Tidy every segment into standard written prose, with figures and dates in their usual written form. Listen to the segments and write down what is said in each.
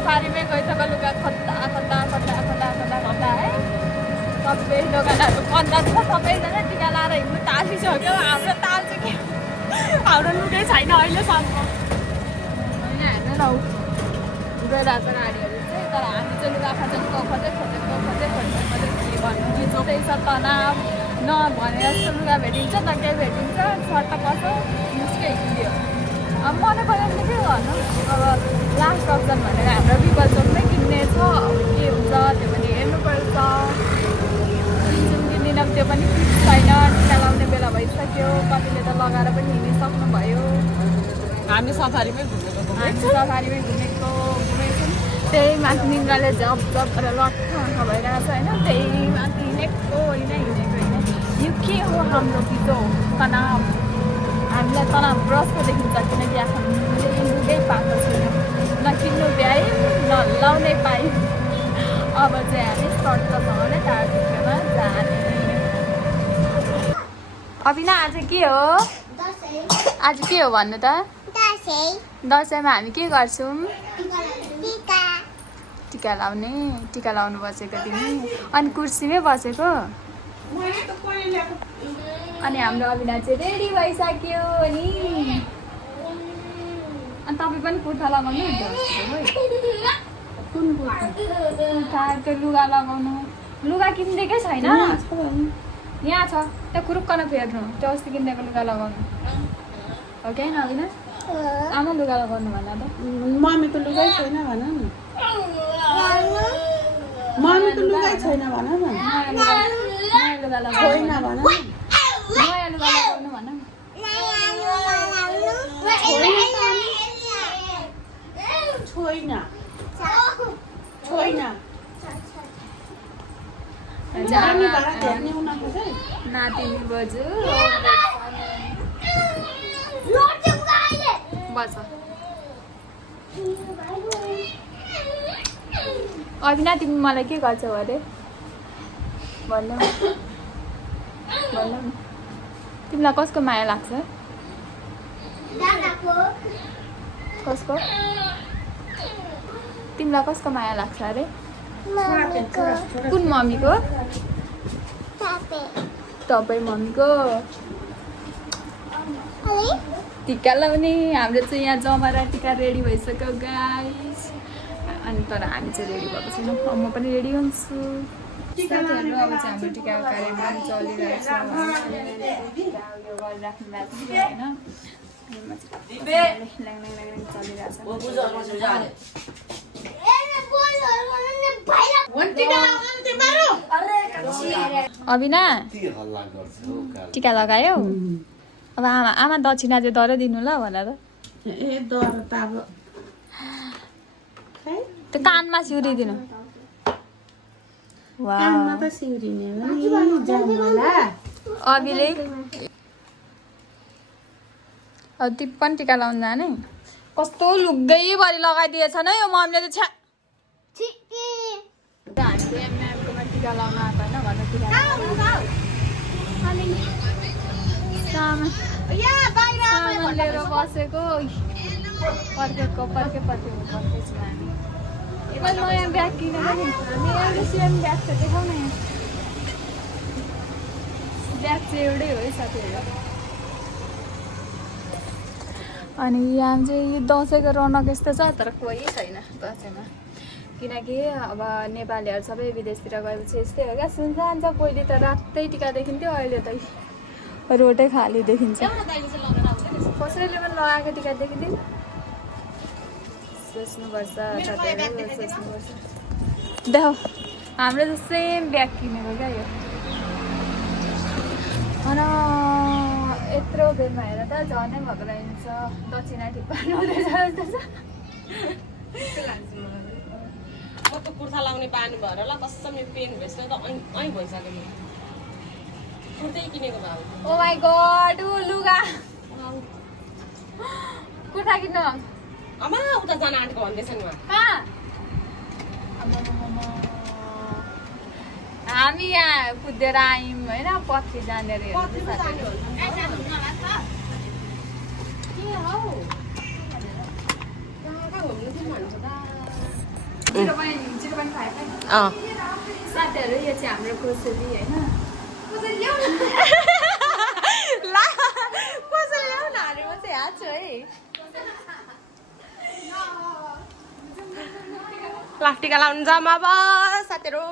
सफारीमै गइसक्यो लुगा खोज्दा खोज्दा खोज्दा खोज्दा खोज्दा खोज्दा है सबै दोकानहरू बन्द छ सबैजना टिका लाएर हिँड्नु थालिसक्यो हाम्रो ताल चाहिँ के हाम्रो लुगै छैन अहिलेसम्म होइन हेर्नु न गइरहेको छ गाडीहरू चाहिँ तर हामी चाहिँ लुगा खोजेको के भन्नु जस्तै छ तनाव नभने जस्तो लुगा भेटिन्छ न के भेटिन्छ सर्ट पर्छ मुस्कै हिँड्यो अब मलाई पऱ्यो भने के गर्नु अब लास्ट अप्सन भनेर हाम्रो पिपल चोकमै किन्ने छ के हुन्छ त्यो पनि हेर्नुपर्छ जुन किन्दिन त्यो पनि फिक्स छैन टिका लाउने बेला भइसक्यो कतिले त लगाएर पनि हिँड्नु सक्नुभयो हामी सफारीमै घुमेको घुमेछौँ त्यही माथि निन्द्राले जब गरेर लट्ठ आँखा भइरहेको छ होइन त्यही माथि हिँडेको होइन यो के हो हाम्रो पितो तनाव हामीलाई तनावग्रस्त देखिन्छ किनकि हामीले लुगै पाएको छैन न किन्नु भ्यायौँ न लाउनै पायौँ अब चाहिँ हामी सर्टसँगले टाढोमा जाने अभिना आज के हो आज के हो भन्नु त दसैँमा हामी के गर्छौँ टिका लाउने टिका लाउनु बसेको तिमी अनि कुर्सीमै बसेको अनि हाम्रो अभिना चाहिँ रेडी भइसक्यो नि अनि तपाईँ पनि कुर्ता लगाउनु कुन कुर्ता त्यो लुगा लगाउनु लुगा किनिदिएकै छैन यहाँ छ त्यो खुरुक्कन फेर्नु त्यो अस्ति किनिदिएको लुगा लगाउनु हो कि होइन अभिना आमा लुगा लगाउनु भन त मम्मी त लुगै छैन भन न मम्मी त लुगै छैन भन न नयाँ लुगा लगाउनु छैन भन नयाँ लुगा लगाउनु भन छैन नातिनी बजु बस अभिना तिमी मलाई के गर्छौ अरे भन्नु तिमीलाई कसको माया लाग्छ कसको तिमीलाई कसको माया लाग्छ अरे कुन मम्मीको तपाईँ मम्मीको टिका लाउने हाम्रो चाहिँ यहाँ जमरा टिका रेडी भइसक्यो गाइस अनि तर हामी चाहिँ रेडी भएको छैनौँ म पनि रेडी हुन्छु साथीहरू अब चाहिँ हाम्रो टिकाको कार्यक्रम चलिरहेछ गरिराख्नु भएको छ होइन अभिना टिका लगायो अब आमा दक्षिणा चाहिँ दर दिनु ल भनेर त्यो कानमा सिउरिदिनु अभिले ती पनि टिका लाउनु जाने कस्तो लुगै भरि लगाइदिएछ न यो मम्मीले त हामीकोमा टिका लाउनु आएको होइन भन्नु टिका सामान लिएर बसेको पर्खेको पर्खेको पर्खेछु हामी एउटा नयाँ ब्याग किनेर नि हामी एउटा सेम ब्याग छ देखाउ न यहाँ ब्याग चाहिँ एउटै हो है साथीहरू अनि यहाँ चाहिँ यो दसैँको रौनक यस्तो छ तर कोही छैन दसैँमा किनकि अब नेपालीहरू सबै विदेशतिर गएपछि यस्तै हो क्या सुनसान छ पहिले त रातै टिका देखिन्थ्यो अहिले त रोडै खाली देखिन्छ कसैले पनि लगाएको टिका देखिँदैन सोच्नुपर्छ साथीहरू सोच्नुपर्छ देऊ हाम्रो त सेम ब्याग किनेको क्या यो अनि यत्रो बेरमा हेर त झनै भएको रहन्छ दक्षिणा ठिक पार्नु हुँदैछ जस्तो छ म त कुर्ता लाउने बानी भएर ल कसम यो पेन भेस्ट त ऐ भइसक्यो कुर्तै किनेको भए ओ माई गॉड लुगा कुर्ता किन्नु आमा उता जान आँटेको भन्दैछ नि कहाँ हामी यहाँ कुदेर आयौँ होइन पत्ती जानेर के हौ कहाँ घुम्नु तिमी भन्छ त अँ साथीहरू यो चाहिँ हाम्रो कोसेली होइन ला कसरी ल्याउन अरे म चाहिँ हाल्छु है ल टिका लाउनु जाऊँ अब साथीहरू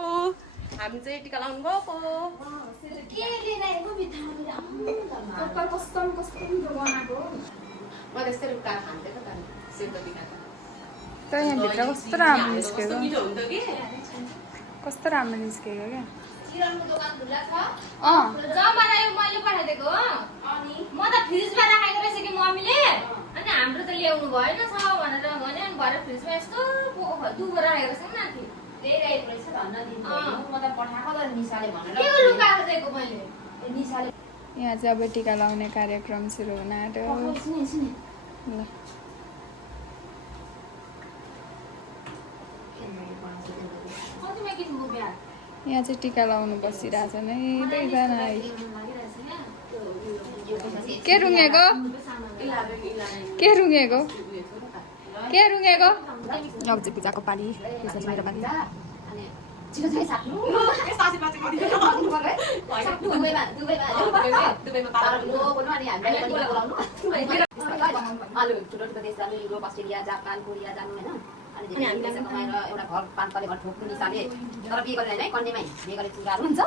हामी चाहिँ टिका लाउनु गएको म त्यस्तै रुखा खान्थेँ त सेतो टिका त यहाँभित्र कस्तो राम्रो निस्केको मिठो हुन्थ्यो कि कस्तो राम्रो निस्केको क्या जमारायो मैले पठाइदिएको हो म त फ्रिजमा राखेको रहेछ कि मम्मीले अनि हाम्रो त ल्याउनु भएन छ भनेर भने अनि भरे फ्रिजमा यस्तो दुबो राखेको रहेछ माथि ल्याइरहेको रहेछ भन्न दिन्छु म त पठाएको त निसाले भनेर के लुकाएको दिएको मैले निसाले यहाँ चाहिँ अब टिका लाउने कार्यक्रम सुरु हुन आँट्यो ल कतिमा किसिमको बिहा यहाँ चाहिँ टिका लाउनु बसिरहेछ नै दुईजना के रुँगेको के रुँगेको के रुँगेको अब चाहिँ पूजाको पाली पूजा मेरो पाली छिटो छिटो साप्नु आलु ठुलो ठुलो देश जानु युरोप अस्ट्रेलिया जापान कोरिया जानु होइन अनि पैसा कमाएर एउटा घर पाँच तले घर ठोक्नु निसाले तर बिहे गरेर होइन कन्डेमै बिहे गरेर चुराहरू हुन्छ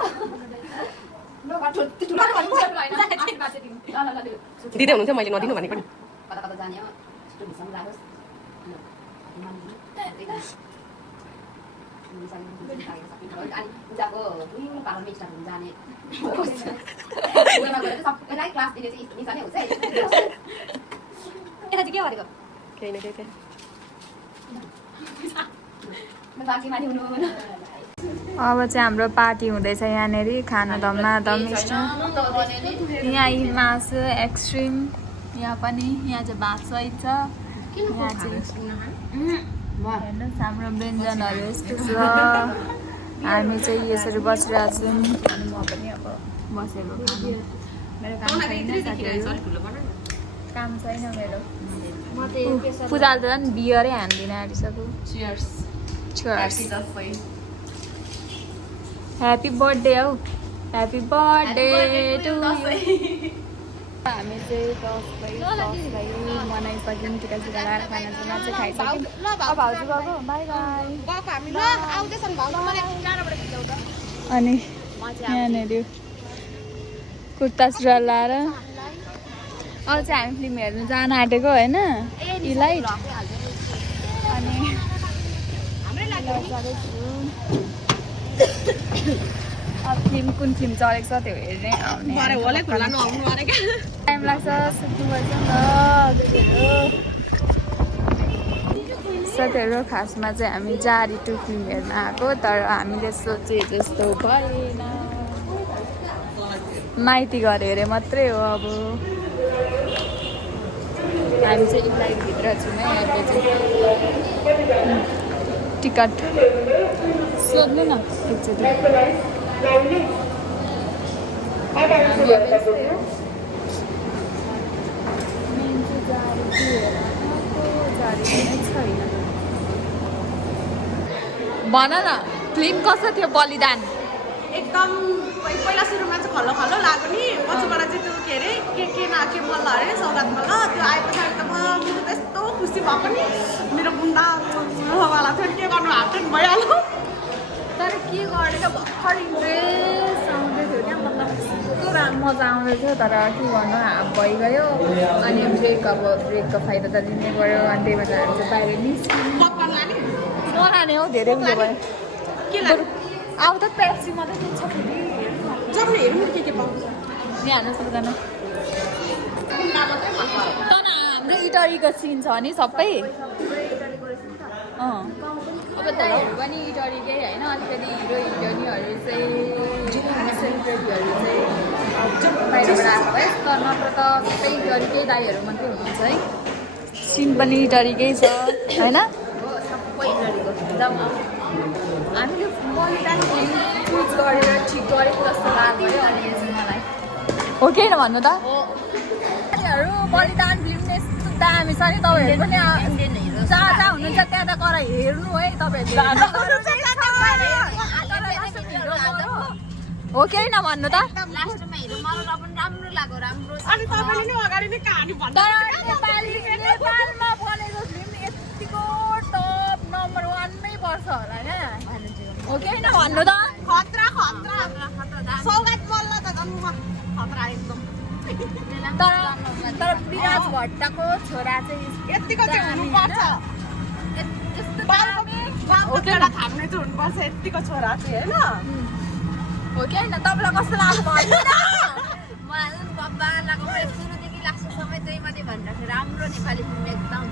दिँदै हुनुहुन्छ मैले नदिनु भनेको नि कता कता जाने हो छिटो भिसाउनु लागोस् अनि पूजाको पार्लरमा स्टार्ट हुन जाने सबैलाई क्लास दिने चाहिँ निसा नै हुन्छ है यता चाहिँ के गरेको केही न केही चाहिँ बाँकीमा नि हुनु अब चाहिँ हाम्रो पार्टी हुँदैछ यहाँनिर खाना धममा धम यहाँ यी मासु एक्सट्रिम यहाँ पनि यहाँ चाहिँ भात सहित छ यहाँ चाहिँ हेर्नुहोस् हाम्रो व्यञ्जनहरू यस्तो छ हामी चाहिँ यसरी बसिरहेको छौँ अनि म पनि अब बसेको खानु मेरो काम छैन साथीहरू काम छैन मेरो पूजाले त झन् बियरै हान्दिनँ आँटिसक्यो चियर्स ह्याप्पी बर्थडे हौ ह्याप्पी बर्थडे टु हामी चाहिँ दसैँ मनाइसक्यौँ टिका सिका लगाएर खानासाना चाहिँ खाइसक्यौँ अब भाउजू गएको बाई बाई अनि यहाँनिर कुर्ता सुरुवाल लाएर अरू चाहिँ हामी फिल्म हेर्नु जान आँटेको होइन इलाइट अनि अब फिल्म कुन फिल्म चलेको छ त्यो हेर्ने आउने टाइम लाग्छ सुत्नु पर्छ नि त साथीहरू खासमा चाहिँ हामी जारी टु फिल्म हेर्न आएको तर हामीले सोचे जस्तो भएन माइती घर हेरे मात्रै हो अब हामी चाहिँ इलाइटभित्र छौँ है यहाँ टिकट सोध्नु न एकचोटि भन न फिल्म कस्तो थियो बलिदान एकदम पहिला सुरुमा चाहिँ खल्लो खल्लो लाग्यो नि पछिबाट चाहिँ त्यो के अरे के मल्ल अरे सौगात मल्ल त्यो आए पछाडि त म यस्तो खुसी भएको नि मेरो बुन्दा वाला थियो के गर्नु हाल्थ्यो नि भइहाल्यो तर के गरेको भर्खर इन्ट्रेस्ट आउँदै थियो क्या मतलब कस्तो मजा आउँदै थियो तर के गर्नु भइगयो अनि ब्रेकको फाइदा त लिनै गयो अनि त्यही भएर हामी चाहिँ बाहिर निस्क्यौँ नलाने हौ धेरै उयो भयो के लाग्यो अब त पेप्सी मात्रै दिन्छ फेरि जम्न हेर्नु के पाउँछ यहाँ हाल्नु सक्दैन हाम्रो इटरीको सिन छ नि सबै अब दाइहरू पनि इटरीकै होइन अलिकति हिरो हिरोइनीहरू चाहिँ सेलिब्रेटीहरू चाहिँ बाहिरबाट आएको है तर नत्र त सबै इटरीकै दाइहरू मात्रै हुनुहुन्छ है सिन पनि इटरीकै छ होइन सबै इटरीको जब हामीले बलिदान फिल्म चुज गरेर ठिक गरेको जस्तो लाग्यो अनि यसमा मलाई हो कि न भन्नु त बलिदान फिल्म यस्तो दामी छ नि तपाईँहरू पनि इन्डियन हिरो जहाँ जहाँ हुनुहुन्छ त्यहाँ त गएर हेर्नु है तपाईँहरूले हो कि होइन भन्नु त लास्टमा हिरो मलाई पनि राम्रो लाग्यो राम्रो छ अनि तपाईँले नि अगाडि नै कहानी भन्नु तर नेपालमा बनेको फिल्म यतिको टप नम्बर 1 मै पर्छ होला होइन हो कि होइन भन्नु त खतरा सौगात मल्ल त झन् खतरा एकदम तर विराज भट्टको छोरा चाहिँ यतिको चाहिँ हुनुपर्छ यस्तो बाबु बेला थाम्ने चाहिँ हुनुपर्छ यतिको छोरा चाहिँ होइन हो कि होइन तपाईँलाई कस्तो लाग्यो भन्नु न मलाई पनि बब्बा लाग्यो सुरुदेखि लाग्छ समय त्यही मात्रै भन्दाखेरि राम्रो नेपाली फिल्म एकदम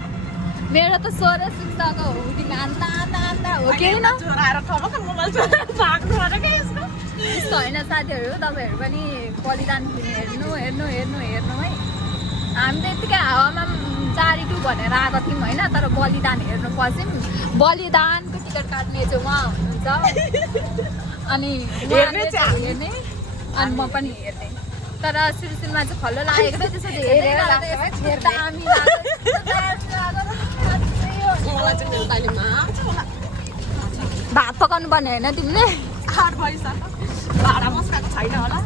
मेरो त 16 शिक्षाको हो कि अन्ता हो कि होइन छोरा आएर ठमक्क मोबाइल छोरा भाग्नु अरे के यसको यस्तो होइन साथीहरू तपाईँहरू पनि बलिदान फिल्म हेर्नु है हामी त यत्तिकै हावामा 4:2 भनेर आएको थियौँ होइन तर बलिदान हेर्नु पस्यौँ बलिदानको टिकट काट्ने चाहिँ उहाँ हुनुहुन्छ अनि हेर्ने चाहिँ हेर्ने अनि म पनि हेर्ने तर सुरुमा चाहिँ खल्लो लागेको थियो त्यसपछि हेरेर दामी मलाई चाहिँ नेपालीमा भात पकाउनु पर्ने होइन तिमीले 8 पैसा भाडा मस्काको छैन होला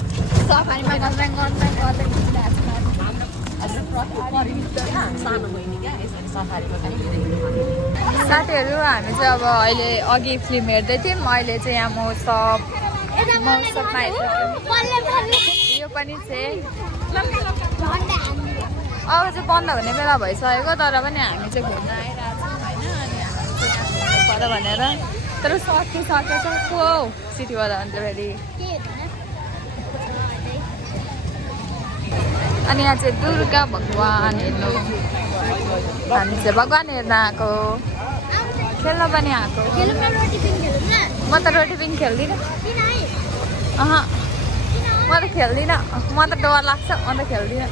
सफारीमा गर्दै सानो बहिनी क्या यसरी सफारीमा पनि साथीहरू हामी चाहिँ अब अहिले अघि फिल्म हेर्दै थियौँ अहिले चाहिँ यहाँ महोत्सवमा आइसक्यौँ यो पनि चाहिँ अब चाहिँ बन्द हुने बेला भइसकेको तर पनि हामी चाहिँ घुम्न आइरहेको छौँ होइन अनि हामी चाहिँ पर भनेर तर सकेछ को सिटी बजाउँछ फेरि अनि यहाँ चाहिँ दुर्गा भगवान् हेर्नु हामी चाहिँ भगवान् हेर्न आएको खेल्न पनि आएको म त रोटी पिङ खेल्दिनँ म त खेल्दिनँ म त डर लाग्छ म त खेल्दिनँ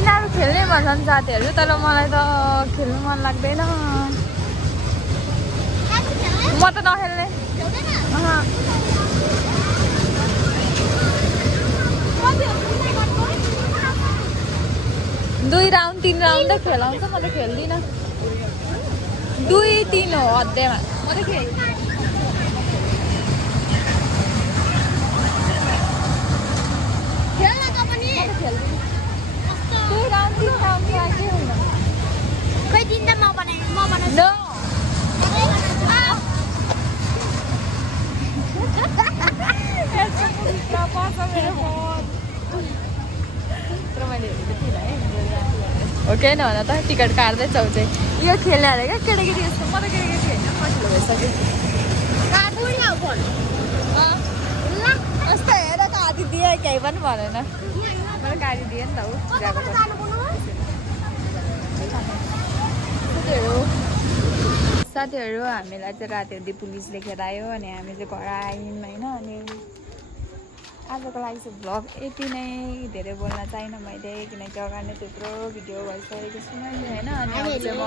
तिनीहरू खेल्नै भन्छन् साथीहरू तर मलाई त खेल्नु मन लाग्दैन म त नखेल्ने 2 राउन्ड 3 राउन्ड त खेलाउँछ म त खेल्दिनँ 2-3 हो हद्दैमा म त खेल्दिनँ ओके न भन त टिकट काट्दैछौ चाहिँ यो खेल्ने अरे क्या केटाकेटी यस्तो म त केटाकेटी होइन कतिलो भइसक्यो यस्तो हेर त हाती दिए केही पनि भनेन मैले गाडी दिएँ नि त ऊ साथीहरू हामीलाई चाहिँ रातिहरू पुलिसले खेदायो अनि हामी चाहिँ घर आयौँ होइन अनि आजको लागि चाहिँ भ्लग यति नै धेरै बोल्न चाहिनँ मैले किनकि अगाडि नै त्यत्रो भिडियो भइसकेको छु मैले होइन अनि अब चाहिँ म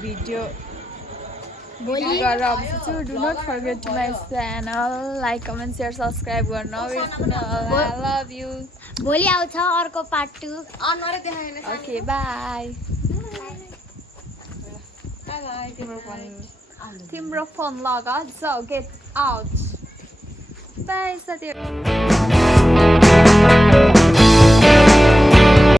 भिडियो गरेर आउँछु do not forget to my channel like comment share subscribe गर्न आई लभ यु भोलि आउँछ अर्को पार्ट 2 ओके बाई तिम्रो फोन लगा जाऊ गेट आउट बाई साथीहरू